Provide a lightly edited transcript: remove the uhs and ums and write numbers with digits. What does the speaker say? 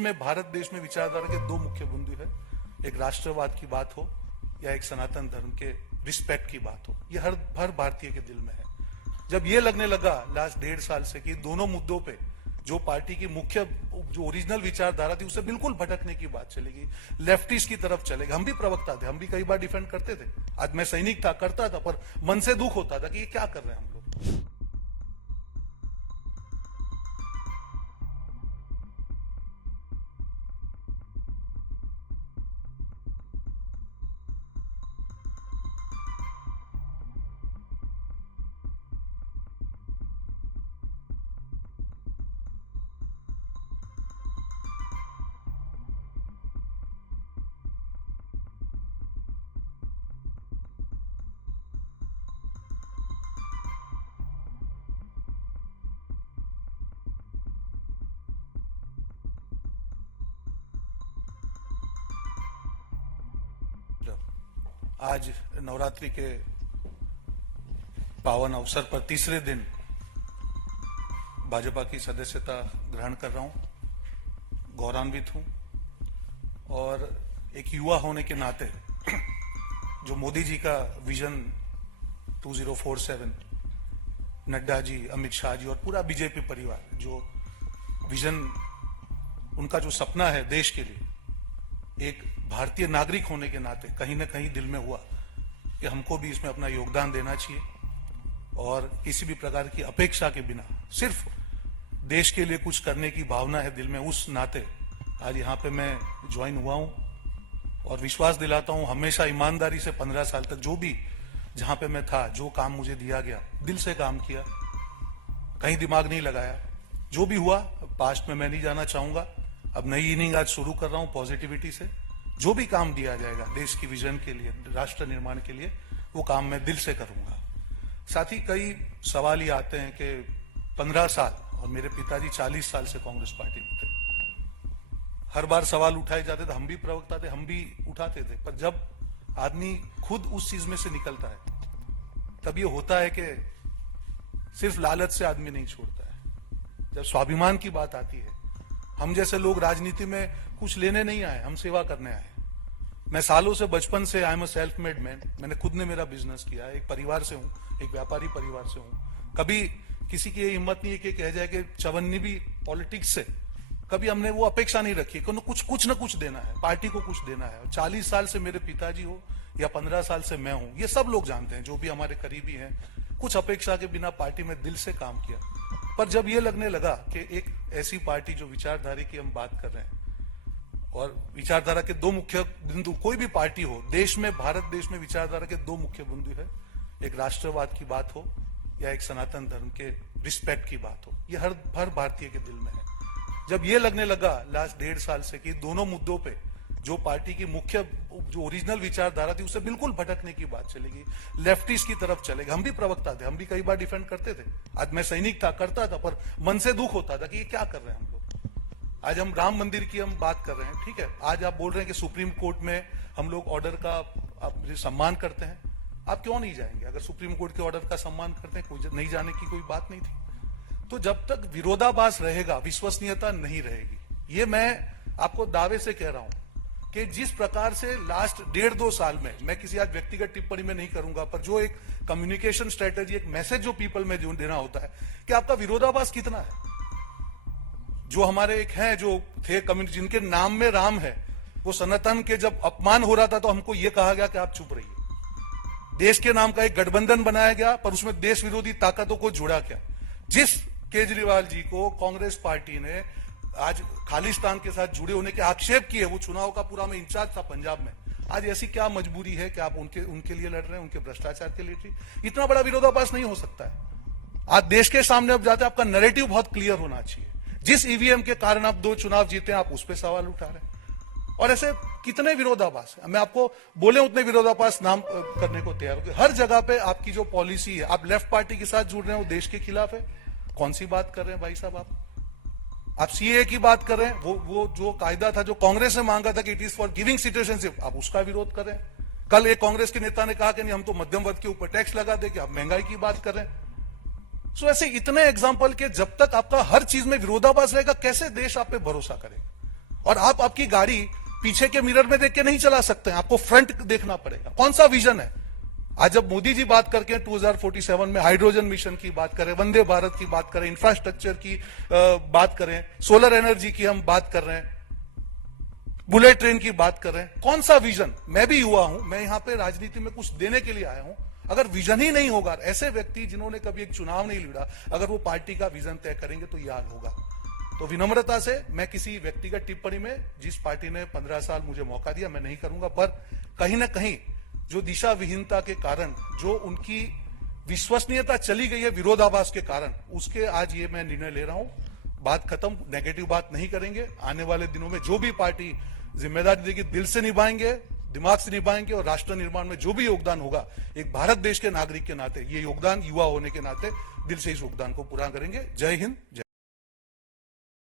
में भारत देश में विचारधारा के दो मुख्य बिंदु है। एक राष्ट्रवाद की बात हो या एक सनातन धर्म के रिस्पेक्ट की बात हो, ये हर भारतीय के दिल में है। जब ये लगने लगा लास्ट 1.5 साल से कि दोनों मुद्दों पे जो पार्टी की मुख्य जो ओरिजिनल विचारधारा थी उससे बिल्कुल भटकने की बात चलेगी, लेफ्टिस्ट की तरफ चलेगा। हम भी प्रवक्ता थे, हम भी कई बार डिफेंड करते थे। आज मैं सैनिक था, करता था, पर मन से दुख होता था कि ये क्या कर रहे हैं हम लोग। आज नवरात्रि के पावन अवसर पर तीसरे दिन भाजपा की सदस्यता ग्रहण कर रहा हूं। गौरवान्वित हूं और एक युवा होने के नाते जो मोदी जी का विजन 2047, नड्डा जी, अमित शाह जी और पूरा बीजेपी परिवार, जो विजन उनका जो सपना है देश के लिए, एक भारतीय नागरिक होने के नाते कहीं ना कहीं दिल में हुआ कि हमको भी इसमें अपना योगदान देना चाहिए और किसी भी प्रकार की अपेक्षा के बिना सिर्फ देश के लिए कुछ करने की भावना है दिल में। उस नाते आज यहाँ पे मैं ज्वाइन हुआ हूँ और विश्वास दिलाता हूँ हमेशा ईमानदारी से 15 साल तक जो भी जहां पे मैं था, जो काम मुझे दिया गया, दिल से काम किया, कहीं दिमाग नहीं लगाया। जो भी हुआ पास्ट में मैं नहीं जाना चाहूंगा। अब नई इनिंग आज शुरू कर रहा हूं पॉजिटिविटी से। जो भी काम दिया जाएगा देश की विजन के लिए, राष्ट्र निर्माण के लिए, वो काम मैं दिल से करूंगा। साथ ही कई सवाल ये आते हैं कि 15 साल और मेरे पिताजी 40 साल से कांग्रेस पार्टी में थे। हर बार सवाल उठाए जाते थे, हम भी प्रवक्ता थे, हम भी उठाते थे, पर जब आदमी खुद उस चीज में से निकलता है तब ये होता है कि सिर्फ लालच से आदमी नहीं छोड़ता है। जब स्वाभिमान की बात आती है, हम जैसे लोग राजनीति में कुछ लेने नहीं आए, हम सेवा करने आए। मैं सालों से, बचपन से I am a self made man. मैंने खुद ने मेरा बिजनेस किया, एक परिवार से हूं, एक व्यापारी परिवार से हूं। कभी किसी की हिम्मत नहीं है कि कह जाए कि चवन्नी भी पॉलिटिक्स से, कभी हमने वो अपेक्षा नहीं रखी कि कुछ न कुछ देना है, पार्टी को कुछ देना है। 40 साल से मेरे पिताजी हो या 15 साल से मैं हूं, ये सब लोग जानते हैं, जो भी हमारे करीबी हैं, कुछ अपेक्षा के बिना पार्टी में दिल से काम किया। पर जब ये लगने लगा कि एक ऐसी पार्टी जो विचारधारा की हम बात कर रहे हैं, और विचारधारा के दो मुख्य बिंदु, कोई भी पार्टी हो देश में, भारत देश में विचारधारा के दो मुख्य बिंदु है। एक राष्ट्रवाद की बात हो या एक सनातन धर्म के रिस्पेक्ट की बात हो, ये हर भारतीय के दिल में है। जब ये लगने लगा लास्ट 1.5 साल से कि दोनों मुद्दों पे जो पार्टी की मुख्य जो ओरिजिनल विचारधारा थी उससे बिल्कुल भटकने की बात चलेगी, लेफ्टिस्ट की तरफ चलेगा। हम भी प्रवक्ता थे, हम भी कई बार डिफेंड करते थे। आज मैं सैनिक था, करता था, पर मन से दुख होता था कि ये क्या कर रहे हैं हम लोग। आज हम राम मंदिर की हम बात कर रहे हैं, ठीक है। आज आप बोल रहे हैं कि सुप्रीम कोर्ट में हम लोग ऑर्डर का आप सम्मान करते हैं, आप क्यों नहीं जाएंगे? अगर सुप्रीम कोर्ट के ऑर्डर का सम्मान करते हैं, कोई नहीं जाने की कोई बात नहीं थी। तो जब तक विरोधाभास रहेगा, विश्वसनीयता नहीं रहेगी। ये मैं आपको दावे से कह रहा हूं कि जिस प्रकार से लास्ट 1.5-2 साल में, मैं किसी आज व्यक्तिगत टिप्पणी में नहीं करूंगा, पर जो एक कम्युनिकेशन स्ट्रेटेजी, एक मैसेज जो पीपल में जो देना होता है कि आपका विरोधाभास कितना है। जो हमारे एक हैं जो थे कम्युनिटी, जिनके नाम में राम है, वो सनातन के जब अपमान हो रहा था तो हमको ये कहा गया कि आप चुप रहिए। देश के नाम का एक गठबंधन बनाया गया, पर उसमें देश विरोधी ताकतों को जोड़ा गया। जिस केजरीवाल जी को कांग्रेस पार्टी ने आज खालिस्तान के साथ जुड़े होने के आक्षेप किए, वो चुनाव का पूरा में इंचार्ज था पंजाब में। आज ऐसी क्या मजबूरी है कि आप उनके लिए लड़ रहे हैं, उनके भ्रष्टाचार के लिए? इतना बड़ा विरोधाभास नहीं हो सकता है। आज देश के सामने अब जाते आपका नैरेटिव बहुत क्लियर होना चाहिए। जिस ईवीएम के कारण आप 2 चुनाव जीते, आप उस पर सवाल उठा रहे हैं। और ऐसे कितने विरोधाभास है, मैं आपको बोले उतने विरोधाभास नाम करने को तैयार हूं। हर जगह पे आपकी जो पॉलिसी है, आप लेफ्ट पार्टी के साथ जुड़ रहे हैं, वो देश के खिलाफ है। कौन सी बात कर रहे हैं भाई साहब आप सीए की बात कर रहे हैं, वो जो कायदा था जो कांग्रेस ने मांगा था कि it is for giving citizenship, आप उसका विरोध कर रहे हैं। कल एक कांग्रेस के नेता ने कहा कि नहीं, हम तो मध्यम वर्ग के ऊपर टैक्स लगा देंगे, आप महंगाई की बात कर रहे हैं। सो ऐसे इतने एग्जाम्पल के जब तक आपका हर चीज में विरोधाभास रहेगा, कैसे देश आप पे भरोसा करेगा? और आप आपकी गाड़ी पीछे के मिरर में देख के नहीं चला सकते हैं, आपको फ्रंट देखना पड़ेगा। कौन सा विजन है? आज जब मोदी जी बात करके 2047 में हाइड्रोजन मिशन की बात करें, वंदे भारत की बात करें, इंफ्रास्ट्रक्चर की बात करें, सोलर एनर्जी की हम बात कर रहे हैं, बुलेट ट्रेन की बात कर रहे हैं, कौन सा विजन? मैं भी युवा हूं, मैं यहां पे राजनीति में कुछ देने के लिए आया हूं। अगर विजन ही नहीं होगा, ऐसे व्यक्ति जिन्होंने कभी एक चुनाव नहीं लड़ा, अगर वो पार्टी का विजन तय करेंगे तो यह हाल होगा। तो विनम्रता से मैं किसी व्यक्तिगत टिप्पणी में, जिस पार्टी ने 15 साल मुझे मौका दिया, मैं नहीं करूंगा। पर कहीं ना कहीं जो दिशा विहीनता के कारण जो उनकी विश्वसनीयता चली गई है विरोधाभास के कारण, उसके आज ये मैं निर्णय ले रहा हूं। बात खत्म, नेगेटिव बात नहीं करेंगे। आने वाले दिनों में जो भी पार्टी जिम्मेदारी देगी, दिल से निभाएंगे, दिमाग से निभाएंगे, और राष्ट्र निर्माण में जो भी योगदान होगा, एक भारत देश के नागरिक के नाते, ये योगदान युवा होने के नाते दिल से इस योगदान को पूरा करेंगे। जय हिंद, जय